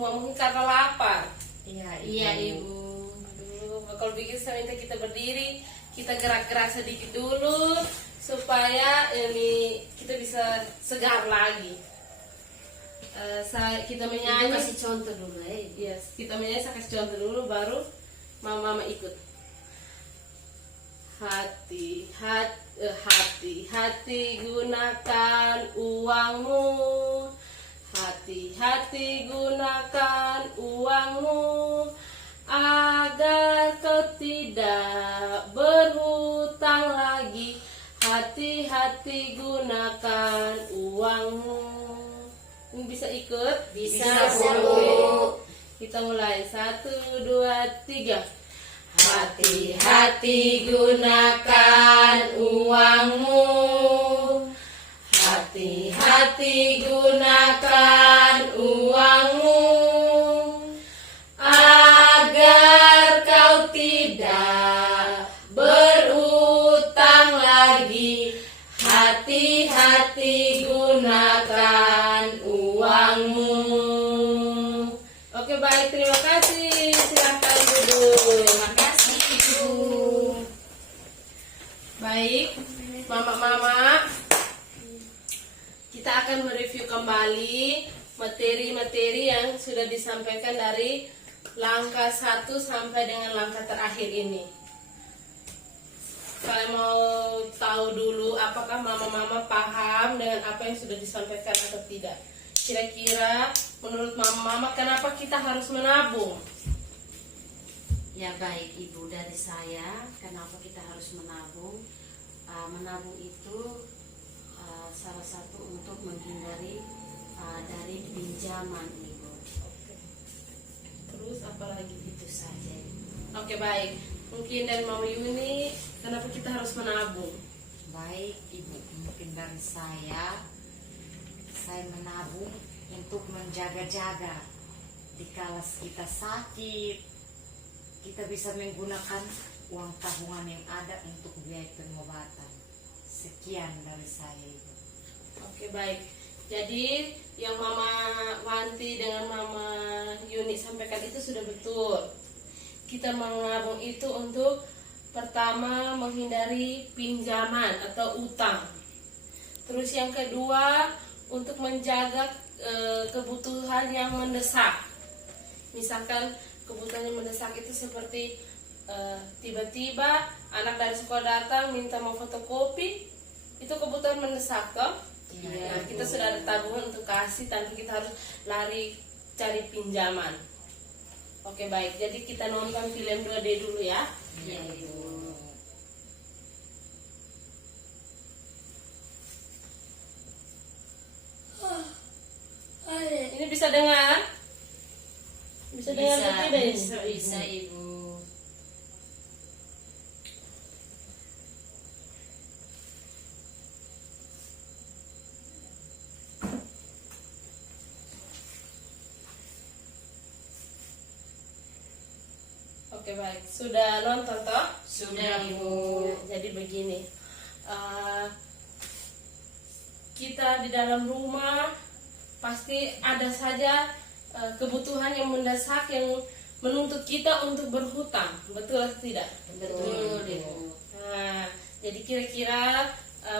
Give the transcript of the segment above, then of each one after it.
semua, mungkin karena lapar. Iya ibu. Aduh, kalau begitu saya minta kita berdiri, kita gerak-gerak sedikit dulu supaya ini kita bisa segar lagi. Kita Ibu menyanyi. kasih contoh dulu ya. Yes, kita menyanyi, saya kasih contoh dulu, baru mama ikut. Hati-hati gunakan uangmu. Hati-hati gunakan uangmu agar kau tidak berhutang lagi. Hati-hati gunakan uangmu. Ini bisa ikut? Bisa, Bu. Kita mulai 1, 2, 3. Hati-hati gunakan uangmu. Hati-hati gunakan uangmu agar kau tidak berutang lagi. Hati-hati gunakan uangmu. Oke, baik, terima kasih. Silakan duduk. Terima kasih ibu. Baik, mama-mama, kita akan mereview kembali materi-materi yang sudah disampaikan dari langkah 1 sampai dengan langkah terakhir ini. Saya mau tahu dulu apakah mama-mama paham dengan apa yang sudah disampaikan atau tidak. Kira-kira menurut mama-mama kenapa kita harus menabung? Ya baik ibu, dari saya kenapa kita harus menabung? Menabung itu salah satu untuk menghindari dari pinjaman ibu. Terus apa lagi? Itu saja ibu. Oke, baik. Mungkin dari Mama Yuni, kenapa kita harus menabung? Baik ibu, mungkin dari saya menabung untuk menjaga-jaga dikala kita sakit, kita bisa menggunakan uang tabungan yang ada untuk biaya pengobatan. Sekian dari saya ibu. Oke, baik. Jadi yang Mama Wanti dengan Mama Yuni sampaikan itu sudah betul. Kita menabung itu untuk pertama menghindari pinjaman atau utang. Terus yang kedua untuk menjaga kebutuhan yang mendesak. Misalkan kebutuhan yang mendesak itu seperti tiba-tiba anak dari sekolah datang minta mau fotokopi, itu kebutuhan mendesak toh. Iya, Nah, kita sudah ada tabungan untuk kasih tanpa kita harus lari cari pinjaman. Oke, baik, jadi kita nonton film 2D dulu ya. Iya ibu. Ini bisa dengar? Bisa dengar atau tidak ini? Bisa ibu. Oke, baik, sudah nonton toh? Sudah ibu. Jadi begini, kita di dalam rumah pasti ada saja kebutuhan yang mendesak yang menuntut kita untuk berhutang, betul atau tidak? Betul ibu. Nah, jadi kira-kira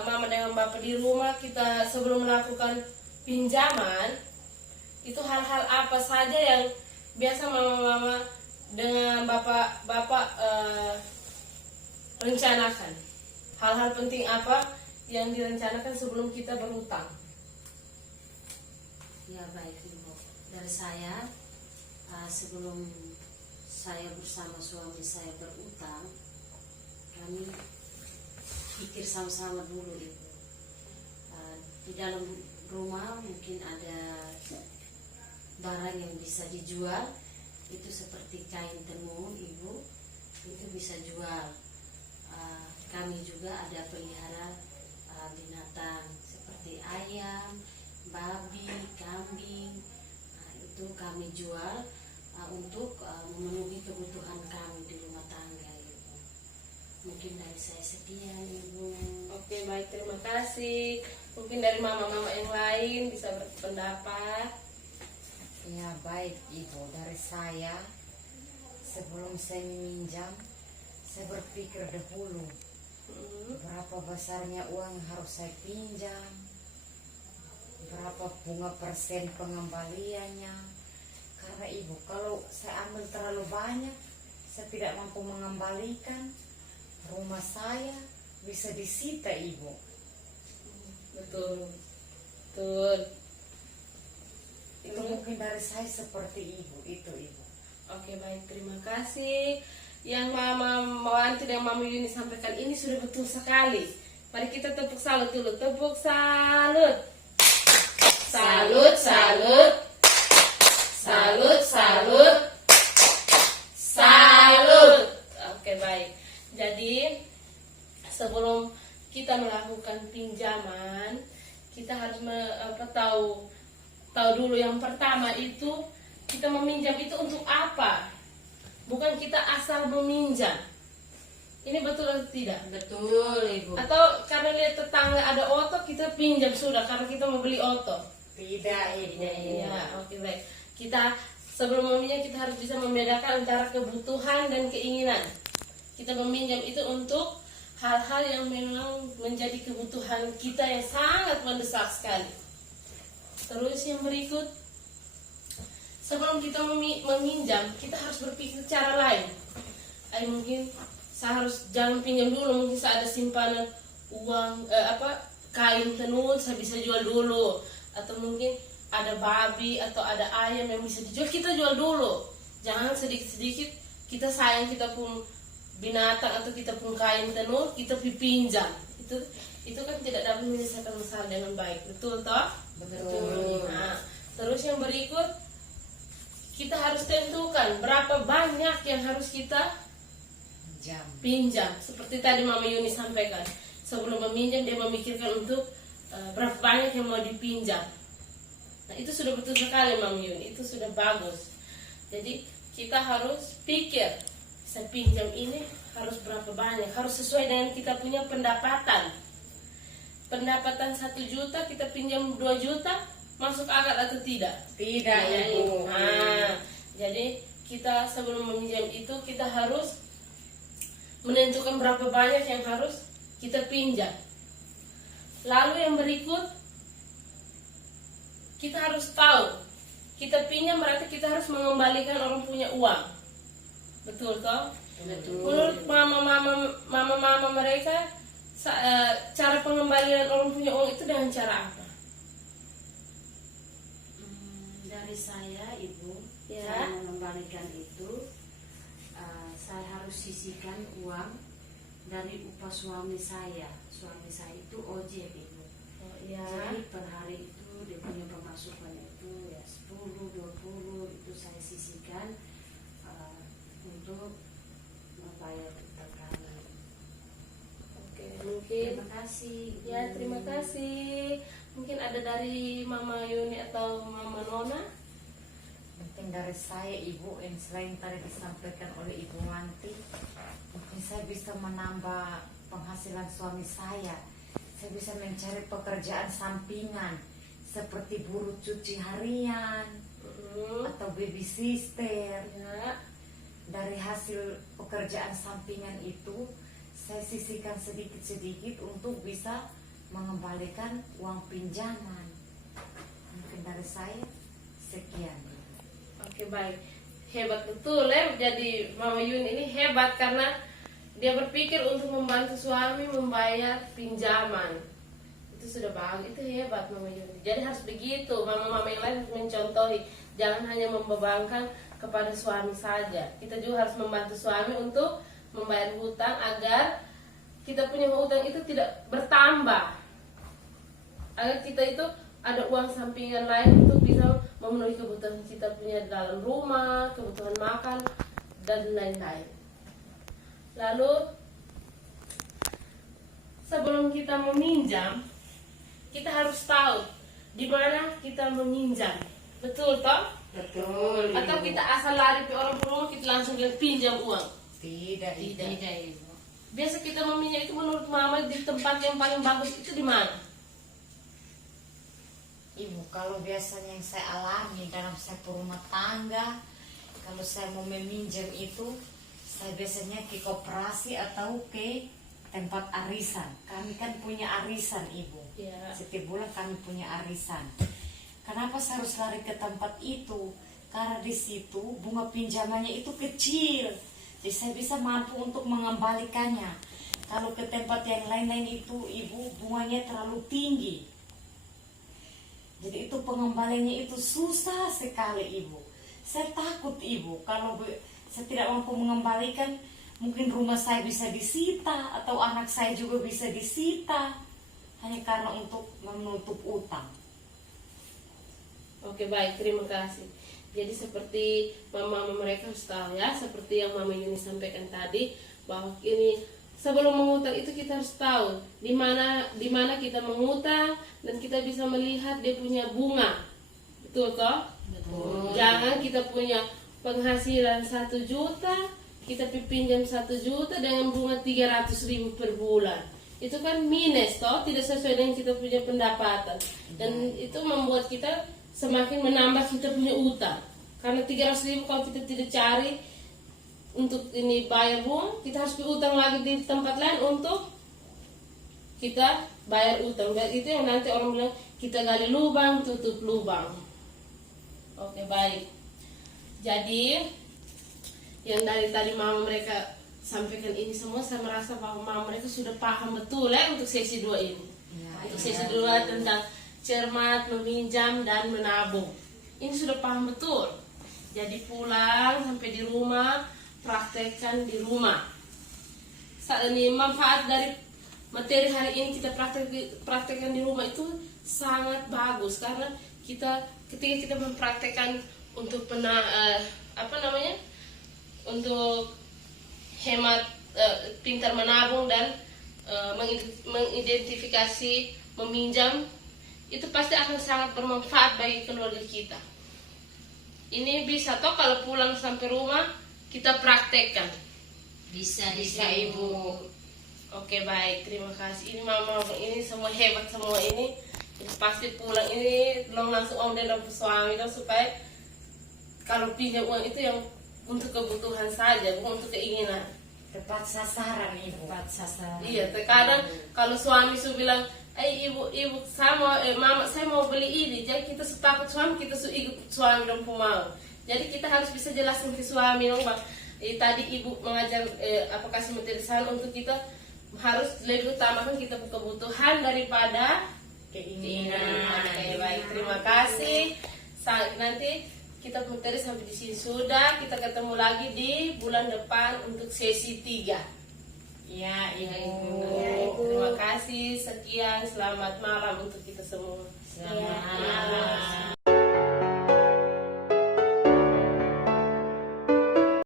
mama dengan bapak di rumah kita sebelum melakukan pinjaman itu hal-hal apa saja yang biasa mama-mama dengan bapak-bapak rencanakan? Hal-hal penting apa yang direncanakan sebelum kita berhutang? Ya baik ibu. Dari saya sebelum saya bersama suami saya berutang, kami pikir sama-sama dulu ibu. Di dalam rumah mungkin ada barang yang bisa dijual, itu seperti kain tenun ibu, itu bisa jual. Kami juga ada pelihara binatang seperti ayam, babi, kambing. Itu kami jual untuk memenuhi kebutuhan kami di rumah tangga ibu. Mungkin dari saya sekian ibu. Oke, baik, terima kasih. Mungkin dari mama-mama yang lain bisa berpendapat. Ya baik Ibu, dari saya sebelum saya meminjam, saya berpikir dahulu berapa besarnya uang yang harus saya pinjam, berapa bunga persen pengembaliannya. Karena Ibu, kalau saya ambil terlalu banyak, saya tidak mampu mengembalikan, rumah saya bisa disita Ibu. Betul, betul. Itu mungkin dari saya seperti Ibu, itu Ibu. Oke, baik, terima kasih. Yang Mama Wanti dan Mama Yuni sampaikan ini sudah betul sekali. Mari kita tepuk salut dulu. Tepuk salut. Salut, salut. Salut, salut. Salut. Oke, baik. Jadi, sebelum kita melakukan pinjaman, kita harus tahu dulu. Yang pertama itu, kita meminjam itu untuk apa? Bukan kita asal meminjam. Ini betul atau tidak? Betul Ibu. Atau karena lihat tetangga ada oto, kita pinjam sudah karena kita mau beli oto? Tidak Ibu. Iya, oke, baik. Kita sebelum meminjam kita harus bisa membedakan antara kebutuhan dan keinginan. Kita meminjam itu untuk hal-hal yang memang menjadi kebutuhan kita yang sangat mendesak sekali. Terus yang berikut, sebelum kita meminjam, kita harus berpikir cara lain. Mungkin saya harus jangan pinjam dulu, mungkin saya ada simpanan uang kain tenun, saya bisa jual dulu. Atau mungkin ada babi atau ada ayam yang bisa dijual, kita jual dulu. Jangan sedikit-sedikit kita sayang kita pun binatang atau kita pun kain tenun, kita pinjam. Itu kan tidak dapat menyelesaikan masalah dengan baik. Betul toh? Betul. Nah, terus yang berikut, kita harus tentukan berapa banyak yang harus kita pinjam. Seperti tadi Mama Yuni sampaikan, sebelum meminjam dia memikirkan untuk berapa banyak yang mau dipinjam. Nah, itu sudah betul sekali Mama Yuni, itu sudah bagus. Jadi kita harus pikir, saya pinjam ini harus berapa banyak, harus sesuai dengan kita punya pendapatan. Pendapatan 1 juta, kita pinjam 2 juta, masuk akal atau tidak? Tidak Ibu. Nah, jadi kita sebelum meminjam itu kita harus menentukan berapa banyak yang harus kita pinjam. Lalu yang berikut, kita harus tahu kita pinjam berarti kita harus mengembalikan orang punya uang. Betul toh? Betul. Menurut mama mereka, cara pengembalian orang punya uang itu dengan cara apa? Dari saya Ibu, Ya. saya mengembalikan itu, saya harus sisihkan uang dari upah suami saya. Suami saya itu ojek Ibu. Oh, ya. Jadi per hari itu dia punya pemasukan itu ya 10-20 itu saya sisihkan untuk membayar utang kami. Oke, mungkin Terima kasih. ya, terima kasih. Mungkin ada dari Mama Yuni atau Mama Nona? Mungkin dari saya Ibu, yang selain tadi disampaikan oleh Ibu Wanti, mungkin saya bisa menambah penghasilan suami saya. Saya bisa mencari pekerjaan sampingan seperti buruh cuci harian atau baby sister. Ya. Dari hasil pekerjaan sampingan itu, saya sisihkan sedikit-sedikit untuk bisa mengembalikan uang pinjaman. Mungkin dari saya sekian. Oke, baik. Hebat betul ya. Jadi Mama Yun ini hebat karena dia berpikir untuk membantu suami membayar pinjaman. Itu sudah bagus, itu hebat Mama Yun. Jadi harus begitu. Mama-mama yang lain harus mencontohi. Jangan hanya membebankan kepada suami saja. Kita juga harus membantu suami untuk membayar hutang agar kita punya hutang itu tidak bertambah. Agar kita itu ada uang sampingan lain untuk bisa memenuhi kebutuhan kita punya dalam rumah, kebutuhan makan, dan lain-lain. Lalu, sebelum kita meminjam, kita harus tahu di mana kita meminjam. Betul toh? Betul. Atau kita asal lari ke orang rumah, kita langsung pinjam uang? Tidak. Tidak Ibu. Biasa kita meminjam itu menurut Mama di tempat yang paling bagus itu di mana? Ibu, kalau biasanya yang saya alami dalam saya rumah tangga, kalau saya mau meminjam itu, saya biasanya ke koperasi atau ke tempat arisan. Kami kan punya arisan, Ibu. Ya. Setiap bulan kami punya arisan. Kenapa saya harus lari ke tempat itu? Karena di situ bunga pinjamannya itu kecil, jadi saya bisa mampu untuk mengembalikannya. Kalau ke tempat yang lain-lain itu, Ibu, bunganya terlalu tinggi. Jadi itu pengembaliannya itu susah sekali, Ibu. Saya takut, Ibu, kalau saya tidak mampu mengembalikan, mungkin rumah saya bisa disita atau anak saya juga bisa disita hanya karena untuk menutup utang. Oke, baik, terima kasih. Jadi seperti mama mereka harus tahu ya, seperti yang Mama Yuni sampaikan tadi, bahwa ini sebelum mengutang itu kita harus tahu di mana kita mengutang, dan kita bisa melihat dia punya bunga. Betul toh? Betul. Jangan kita punya penghasilan 1 juta, kita pinjam 1 juta dengan bunga 300.000 per bulan. Itu kan minus toh, tidak sesuai dengan kita punya pendapatan. Dan itu membuat kita semakin menambah kita punya utang. Karena 300.000 kalau kita tidak cari untuk ini bayar bunga, kita harus utang lagi di tempat lain untuk kita bayar utang. Dan itu yang nanti orang bilang kita gali lubang, tutup lubang. Oke, baik. Jadi yang dari tadi mama mereka sampaikan ini semua, saya merasa bahwa mama mereka sudah paham betul ya untuk sesi 2 ini. Untuk sesi 2 tentang cermat, meminjam, dan menabung. Ini sudah paham betul. Jadi pulang sampai di rumah, praktekkan di rumah. Saat ini manfaat dari materi hari ini kita praktekkan di rumah itu sangat bagus, karena ketika kita mempraktekkan untuk untuk hemat, pintar menabung, dan mengidentifikasi meminjam, itu pasti akan sangat bermanfaat bagi keluarga kita. Ini bisa toh kalau pulang sampai rumah kita praktekkan. Bisa Ibu. Oke, baik, terima kasih. Ini mama ini semua hebat semua ini. Jadi pasti pulang ini belum langsung om dan suami dong, supaya kalau pinjam uang itu yang untuk kebutuhan saja, bukan untuk keinginan. Tepat sasaran, Ibu. tepat sasaran. Iya, terkadang kalau suami su bilang, ibu mama saya mau beli ini, jadi kita setakut suami, kita ikut suami dong mau. Jadi kita harus bisa jelaskan ke suami dong, bang. Tadi ibu mengajar kasih materi saran untuk kita harus lebih utamakan kita kebutuhan daripada keinginan. Oke, baik, terima kasih. Nanti kita materi sampai di sini sudah. Kita ketemu lagi di bulan depan untuk sesi 3. Ya, Ibu. Ya, Ibu. Terima kasih. Sekian. Selamat malam untuk kita semua. Selamat malam.